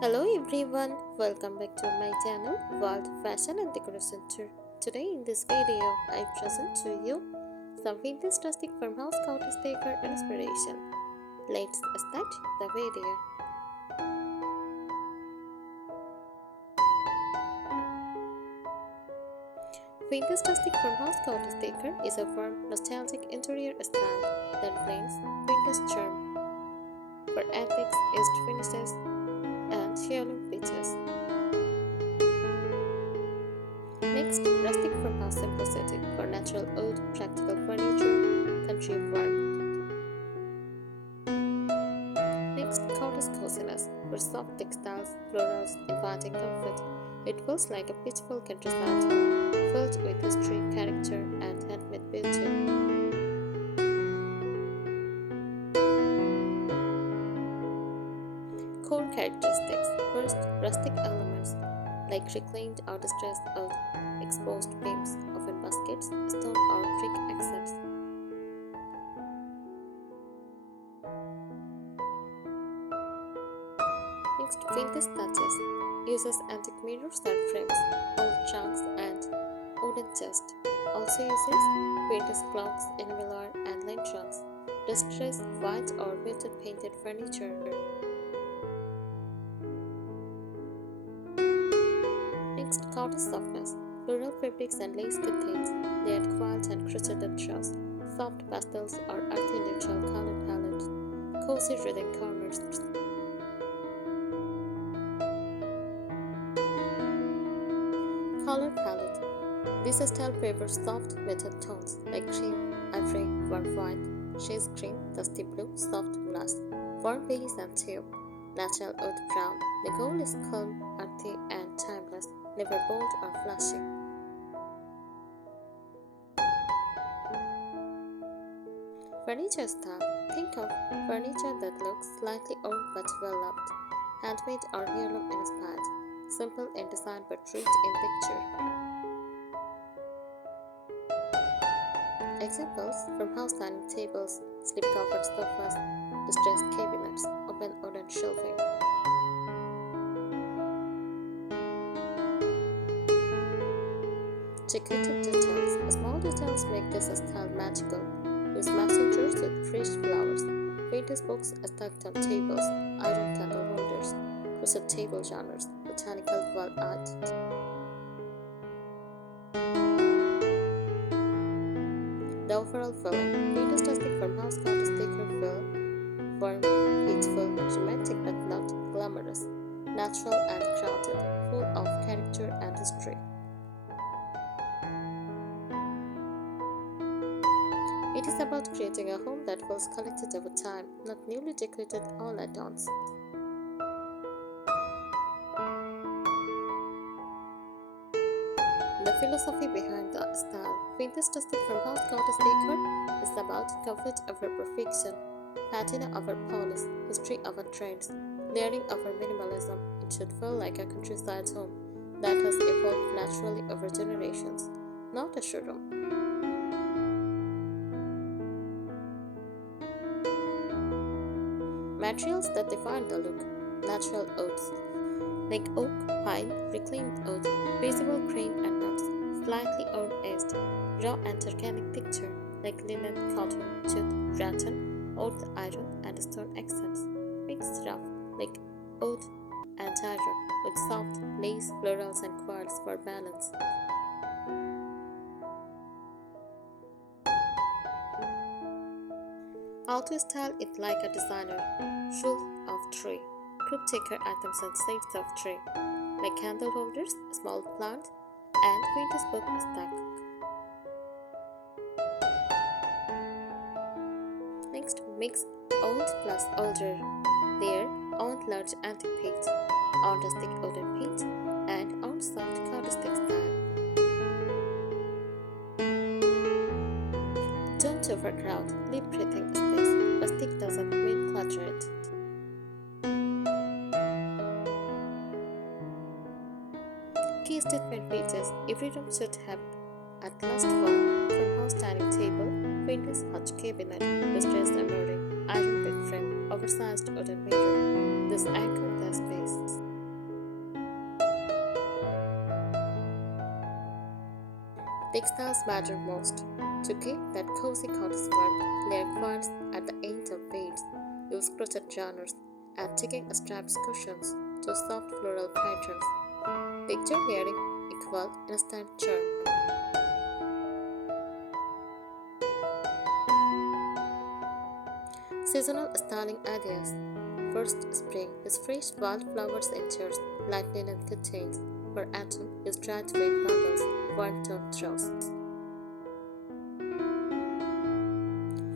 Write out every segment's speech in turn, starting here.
Hello everyone, welcome back to my channel World Fashion and Decoration Tour. Today in this video, I present to you some vintage rustic farmhouse cottage decor inspiration. Let's start the video. Vintage rustic farmhouse cottage decor is a warm, nostalgic interior style that blends vintage charm for antiques, aged finishes, and heirloom pieces. Next, rustic farmhouse simplicity for natural old, practical furniture, country warmth. Next, cottage coziness for soft textiles, florals, inviting comfort. It feels like a peaceful countryside home, filled with history, character, and handmade beauty. Core characteristics. First, rustic elements like reclaimed or distressed oak, exposed beams, often baskets, stone or brick accents. Next, vintage touches. Uses antique mirrors and frames, old trunks and wooden chest. Also uses vintage clocks in velour and lanterns. Distressed white or muted painted furniture. Next, cottage softness. Floral fabrics and lace contains layered quilts and crocheted truss, soft pastels or earthy neutral color palettes, cozy reading corners. Color palette. This style favors soft muted tones like cream, ivory, warm white, shades cream, dusty blue, soft blush, warm beige and taupe, natural earth brown. The goal is calm, earthy and timeless, never bold or flashy. Furniture style. Think of furniture that looks slightly old but well loved, handmade or heirloom inspired, simple in design but rich in picture. Examples from house dining tables, slip-covered sofas, distressed cabinets, open wooden shelving. Decorative details. Small details make this style magical. Use messengers with fresh flowers, vintage books stacked on tables, iron candle holders, crochet table genres, botanical wall art. The overall feeling. Vintage rustic farmhouse cottage decor feel warm, peaceful, romantic but not glamorous, natural and grounded, full of character and history. It is about creating a home that feels collected over time, not newly decorated all at once. The philosophy behind the style. Vintage rustic farmhouse cottage decor is about comfort over perfection, patina over polish, history over trends, layering over minimalism. It should feel like a countryside home that has evolved naturally over generations, not a showroom. Materials that define the look. Natural oats like oak, pine, reclaimed oat, visible grain and nuts, slightly oat-aged, raw and organic texture like linen, cotton, jute, rattan, oat, iron, and stone accents. Mixed rough like oat and iron with soft lace, florals, and quartz for balance. How to style it like a designer. Rule of tree. Group taker items and shades of tree, like candle holders, small plant, and vintage book stack. Next, mix old plus older. There, own large antique paint, on rustic wooden paint, and on soft cottage textile. Don't overcrowd, leave breathing space. Rustic doesn't mean cluttered. Key statement pages. Every room should have at least one farmhouse dining table, vintage hutch cabinet, distressed embroidery, iron bed frame, oversized wooden mirror. This anchor the space. Textiles matter most. To keep that cozy cottage warm, layer quilts at the end of beds, use crochet runners, and taking straps cushions to soft floral patterns. Picture layering equal instant charm. Seasonal styling ideas. First, spring is fresh wildflowers in jars, light linen curtains. For autumn, use dried weight bundles, warm tone throws.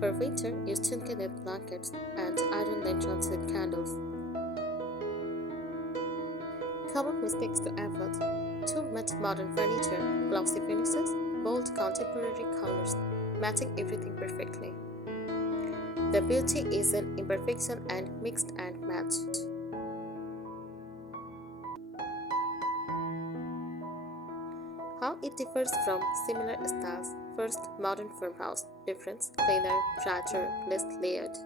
For winter, use chunky knit blankets and iron lanterns with candles. Common mistakes to avoid: too much modern furniture, glossy finishes, bold contemporary colors, matching everything perfectly. The beauty is in imperfection and mixed and matched. How it differs from similar styles. First, modern farmhouse. Difference: cleaner, brighter, less layered.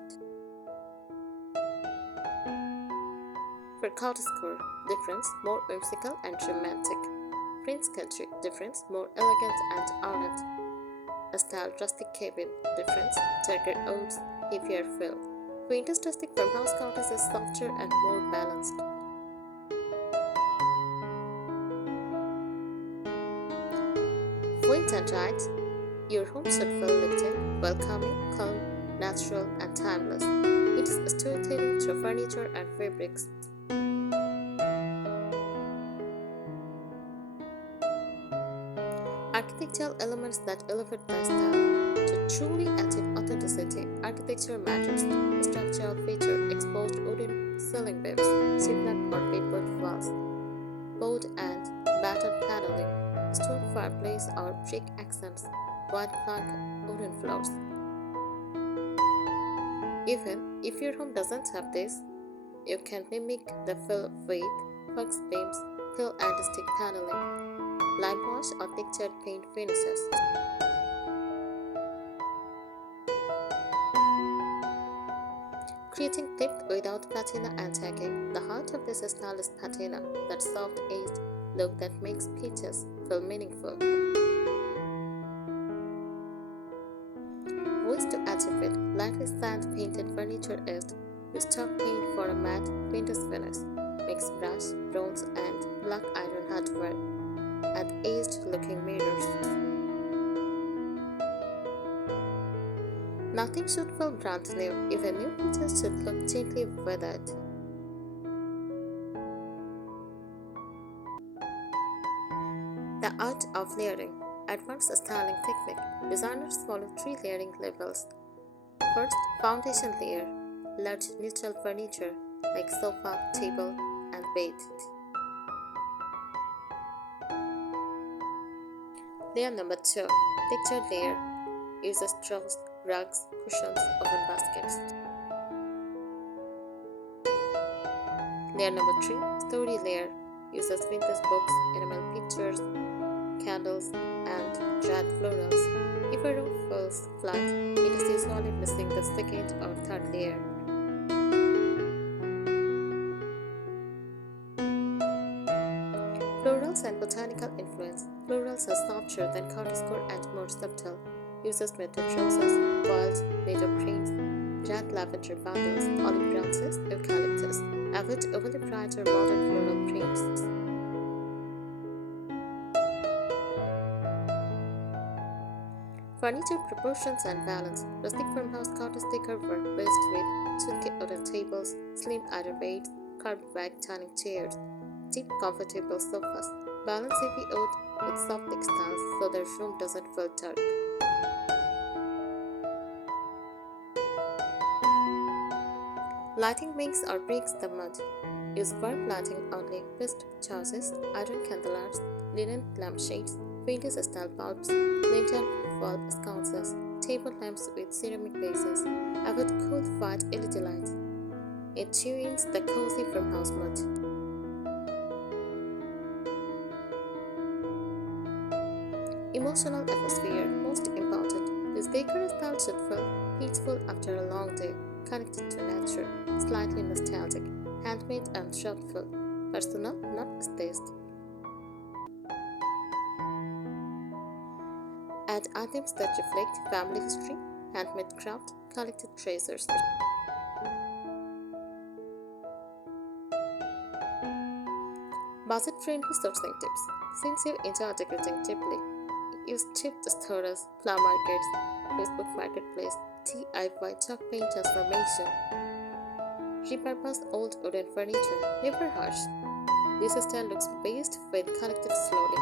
For cottagecore, difference: more whimsical and romantic. Prince country, difference: more elegant and ornate. Style rustic cabin, difference: darker oats, heavier fill. Winter's rustic farmhouse cottage is softer and more balanced. When done right, your home should feel lived in, welcoming, calm, natural, and timeless. It is storytelling through furniture and fabrics. Architectural elements that elevate the style. To truly achieve authenticity, architecture matters. Structural feature: exposed wooden ceiling beams, zipline or paperboard walls, bold and battered paneling, stone fireplace or brick accents, white plank wooden floors. Even if your home doesn't have this, you can mimic the fill with box beams, fill and stick paneling, lime wash or textured paint finishes. Creating depth without patina and tagging. The heart of this style is patina, that soft-edged look that makes pieces feel meaningful. Ways to achieve it: lightly sand painted furniture is: use chalk paint for a matte painter's finish. Mix brush, bronze, and black iron hardware. Add aged-looking mirrors. Nothing should feel brand new. Even new pieces should look gently weathered. The art of layering. Advanced styling technique. Designers follow 3 layering levels. First, foundation layer. Large neutral furniture like sofa, table, and bed. Layer number 2. Textured layer. Uses troughs, rugs, cushions, open baskets. Layer number 3. Story layer. Uses vintage books, enamel pictures, candles, and dried florals. If a room feels flat, it is usually missing the second or third layer. Florals and botanical influence. Florals are softer than cottagecore and more subtle. Uses muted roses, wild, native prints, dried lavender bundles, olive branches, eucalyptus. Avoid overly bright or modern floral prints. Furniture proportions and balance. Rustic Farmhouse Cottage Decor work best with chunky wooden tables, slim iron beds, carved back dining chairs, deep comfortable sofas. Balance heavy wood with soft textiles so the room doesn't feel dark. Lighting makes or breaks the mood. Use warm lighting only. Best choices: iron candelabras, linen lampshades, vintage style bulbs, lantern wall sconces, table lamps with ceramic bases. Avoid cool white LED lights. It tunes the cozy farmhouse mood. Emotional atmosphere, most important. This decor style should feel peaceful after a long day, connected to nature, slightly nostalgic, handmade and thoughtful, personal, not staged. Add items that reflect family history, handmade craft, collected treasures. Budget-friendly sourcing tips. Since you enjoy decorating cheaply, use cheap stores, flower markets, Facebook Marketplace, DIY chalk paint transformation. Repurpose old wooden furniture. Never harsh. This style looks best when collected slowly.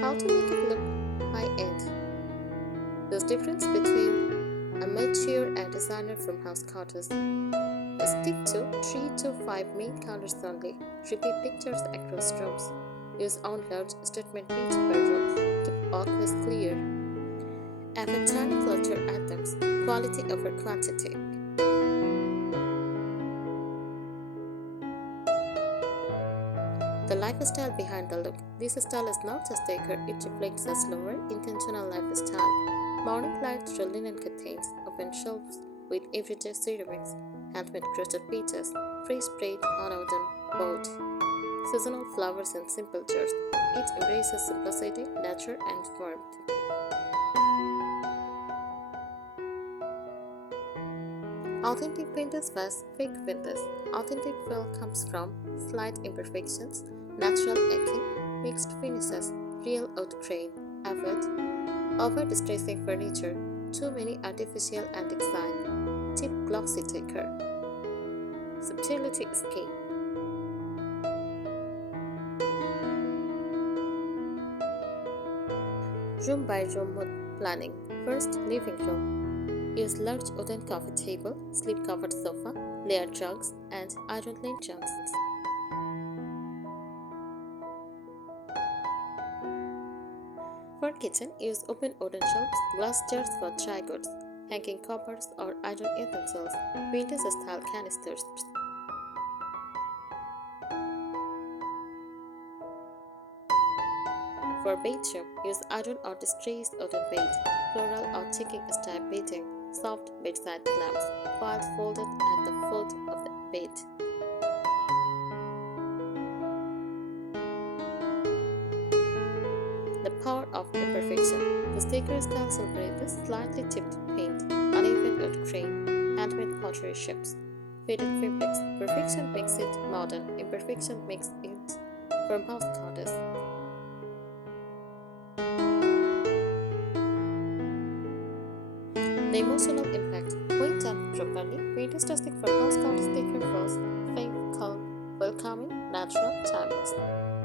How to make it look high-end. There's difference between a mature and designer farmhouse cottage. Stick to 3 to 5 main colors only. Repeat pictures across rooms. Use on large statement page per room. Keep always clear. Avoid tiny clutter items. Quality over quantity. The lifestyle behind the look. This style is not just decor, it reflects a slower, intentional lifestyle. Morning light through linen curtains, open shelves with everyday ceramics, handmade crochet pieces, fresh braid on a wooden board, seasonal flowers and simple jars. It embraces simplicity, nature, and warmth. Authentic vintage vs fake vintage. Authentic feel comes from slight imperfections, natural aching, mixed finishes, real wood grain, avoid over-distressing furniture, too many artificial antique sign, cheap glossy decor. Subtlety is key. Room by room mood planning. First, living room. Use large wooden coffee table, slip-covered sofa, layered rugs, and iron lanterns. For kitchen, use open wooden shelves, glass jars for dry goods, hanging coppers or iron utensils, vintage-style canisters. For bedroom, use iron or distressed wooden bed, floral or chic style bedding, soft bedside lamps, files folded at the foot of the bed. The power of imperfection. The sticker style celebrates slightly chipped paint, uneven wood grain, handmade pottery shapes, faded fabrics. Perfection makes it modern, imperfection makes it farmhouse cottage. The emotional impact. When done properly, vintage rustic farmhouse cottage decor feels safe, calm, welcoming, natural, timeless.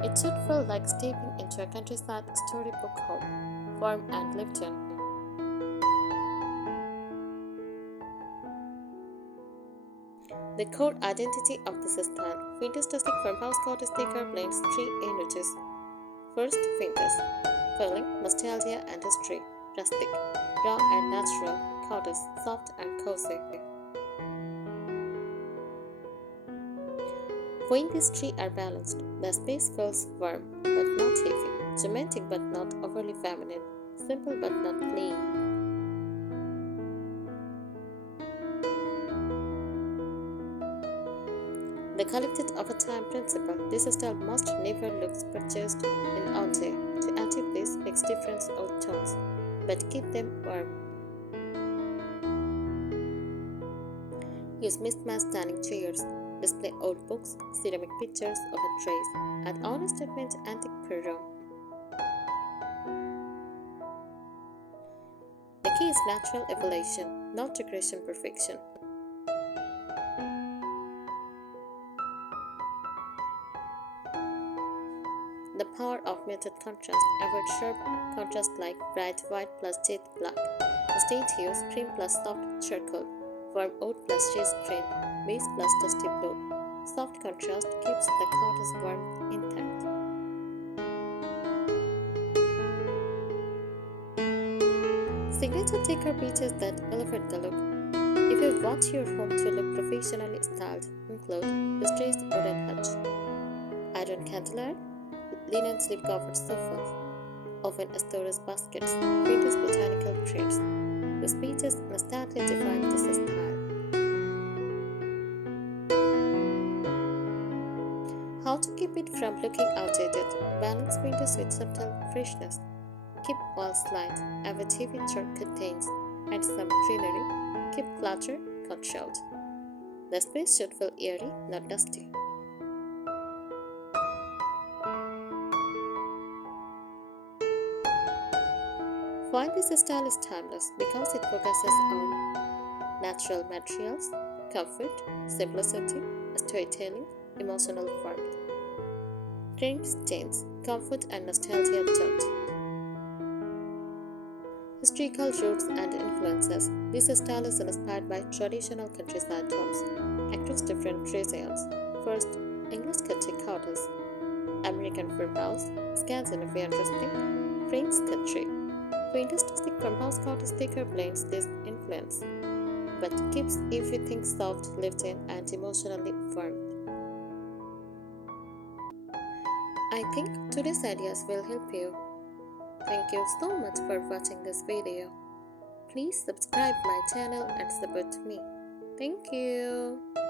It should feel like stepping into a countryside storybook home, warm and lived in. The core identity of this style. Vintage rustic farmhouse cottage decor blends three energies. First, vintage, feeling nostalgia and history. Rustic, raw and natural. Cottage, soft and cozy. When these three are balanced, the space feels warm but not heavy, romantic but not overly feminine, simple but not plain. The collected over time principle. This style must never look purchased in all day. To achieve this, mix different old tones, but keep them warm. Use mismatched dining chairs. Display old books, ceramic pictures over trays, and honest statement antique per room. The key is natural evolution, not decoration perfection. The power of muted contrast. Avoid sharp contrast like bright white plus jet black. Instead use cream plus soft charcoal, warm wood plus shade green, beige plus dusty blue. Soft contrast keeps the cottage warmth intact. Signature decor pieces that elevate the look. If you want your home to look professionally styled, include distressed wooden hutch, iron candelabra, linen slip-covered sofas, oven storage baskets, vintage botanical prints. These pieces instantly define this style. How How to keep it from looking outdated? Balance windows with subtle freshness. Keep walls light, have a TV curtains, and some greenery. Keep clutter controlled. The space should feel airy, not dusty. Why this style is timeless? Because it focuses on natural materials, comfort, simplicity, storytelling, emotional warmth. Cream stains, comfort and nostalgia touch. Historical roots and influences. This style is inspired by traditional countryside homes across different regions. First, English country cottages, American farmhouse, Scandinavian rustic, French country. Fantastic farmhouse cottage decor blends this influence, but keeps everything soft, lived-in, and emotionally warm. I think today's ideas will help you. Thank you so much for watching this video. Please subscribe my channel and support me. Thank you.